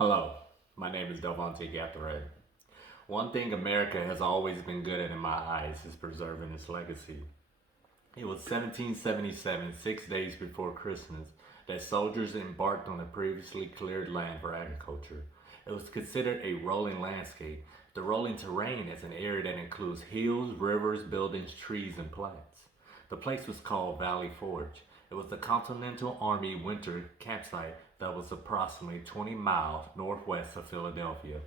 Hello, my name is Delvonte Gatheret. One thing America has always been good at in my eyes is preserving its legacy. It was 1777, 6 days before Christmas, that soldiers embarked on the previously cleared land for agriculture. It was considered a rolling landscape. The rolling terrain is an area that includes hills, rivers, buildings, trees, and plants. The place was called Valley Forge. It was the Continental Army winter campsite that was approximately 20 miles northwest of Philadelphia.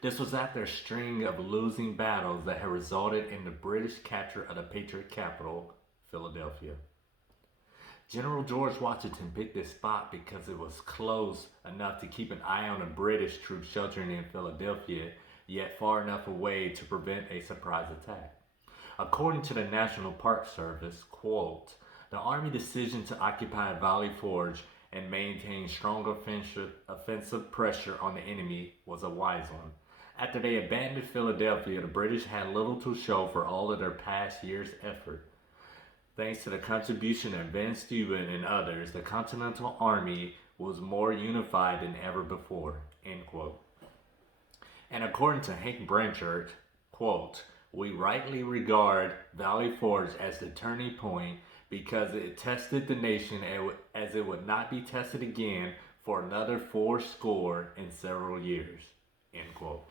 This was after a string of losing battles that had resulted in the British capture of the Patriot capital, Philadelphia. General George Washington picked this spot because it was close enough to keep an eye on the British troops sheltering in Philadelphia, yet far enough away to prevent a surprise attack. According to the National Park Service, quote, the Army decision to occupy Valley Forge and maintain strong offensive pressure on the enemy was a wise one. After they abandoned Philadelphia, the British had little to show for all of their past year's effort. Thanks to the contribution of Van Steuben and others, the Continental Army was more unified than ever before. End quote. And according to Hank Branchard, quote, we rightly regard Valley Forge as the turning point because it tested the nation as it would not be tested again for another 4 score in several years. End quote.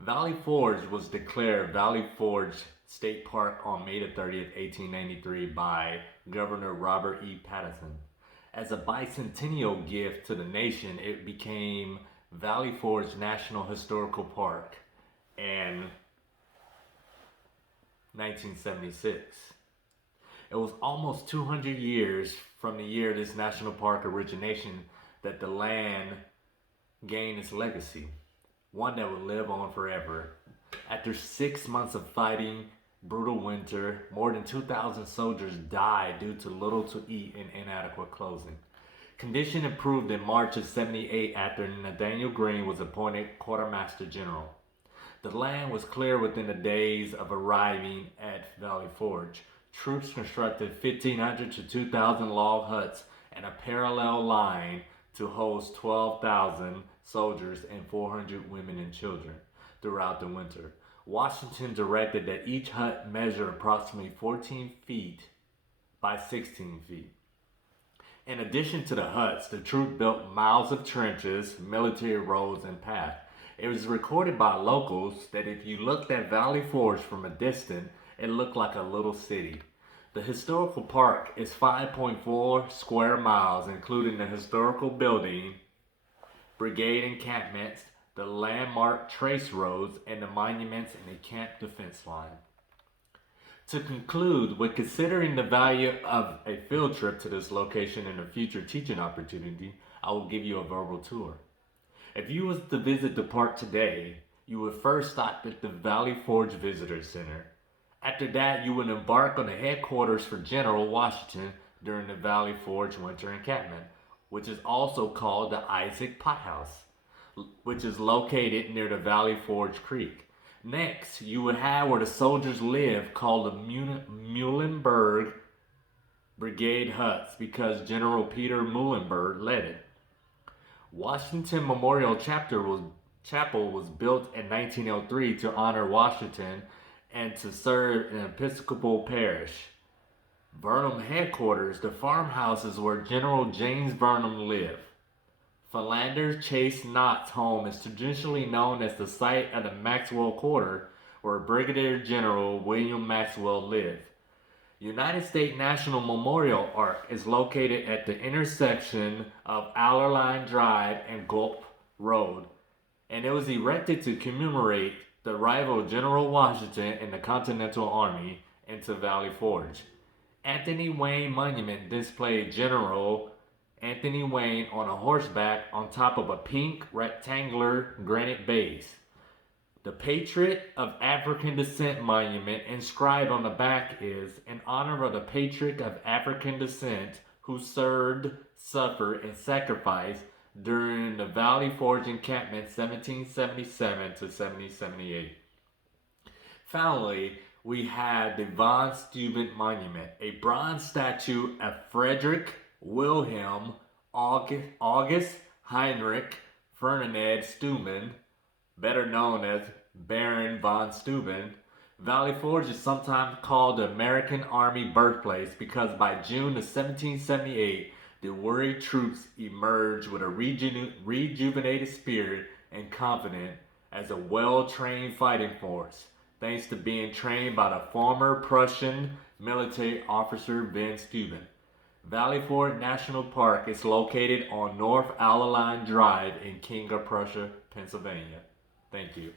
Valley Forge was declared Valley Forge State Park on May 30th, 1893 by Governor Robert E. Patterson. As a bicentennial gift to the nation, it became Valley Forge National Historical Park in 1976. It was almost 200 years from the year this national park origination that the land gained its legacy, one that would live on forever. After 6 months of fighting, brutal winter, more than 2,000 soldiers died due to little to eat and inadequate clothing. Condition improved in March of 78 after Nathanael Greene was appointed Quartermaster General. The land was cleared within the days of arriving at Valley Forge. Troops constructed 1,500 to 2,000 log huts and a parallel line to host 12,000 soldiers and 400 women and children throughout the winter. Washington directed that each hut measure approximately 14 feet by 16 feet. In addition to the huts, the troops built miles of trenches, military roads, and paths. It was recorded by locals that if you looked at Valley Forge from a distance, it looked like a little city. The historical park is 5.4 square miles, including the historical building, brigade encampments, the landmark trace roads, and the monuments in the camp defense line. To conclude, when considering the value of a field trip to this location and a future teaching opportunity, I will give you a verbal tour. If you was to visit the park today, you would first stop at the Valley Forge Visitor Center. After that, you would embark on the headquarters for General Washington during the Valley Forge Winter Encampment, which is also called the Isaac Pothouse, which is located near the Valley Forge Creek. Next, you would have where the soldiers live, called the Muhlenberg Brigade Huts, because General Peter Muhlenberg led it. Washington Memorial Chapel was built in 1903 to honor Washington and to serve an Episcopal parish. Vernon headquarters, the farmhouses where General James Vernon lived. Philander Chase Knott's home is traditionally known as the site of the Maxwell Quarter, where Brigadier General William Maxwell lived. United States National Memorial Ark is located at the intersection of Allerline Drive and Gulp Road, and it was erected to commemorate the arrival of General Washington and the Continental Army into Valley Forge. Anthony Wayne Monument displayed General Anthony Wayne on a horseback on top of a pink rectangular granite base. The Patriot of African Descent Monument inscribed on the back is in honor of the Patriot of African Descent who served, suffered, and sacrificed during the Valley Forge encampment 1777 to 1778. Finally, we have the Von Steuben Monument, a bronze statue of Frederick Wilhelm August Heinrich Ferdinand Steuben, better known as Baron von Steuben. Valley Forge is sometimes called the American Army birthplace because by June of 1778, the worried troops emerged with a rejuvenated spirit and confidence as a well-trained fighting force, thanks to being trained by the former Prussian military officer von Steuben. Valley Forge National Park is located on North Allegheny Drive in King of Prussia, Pennsylvania. Thank you.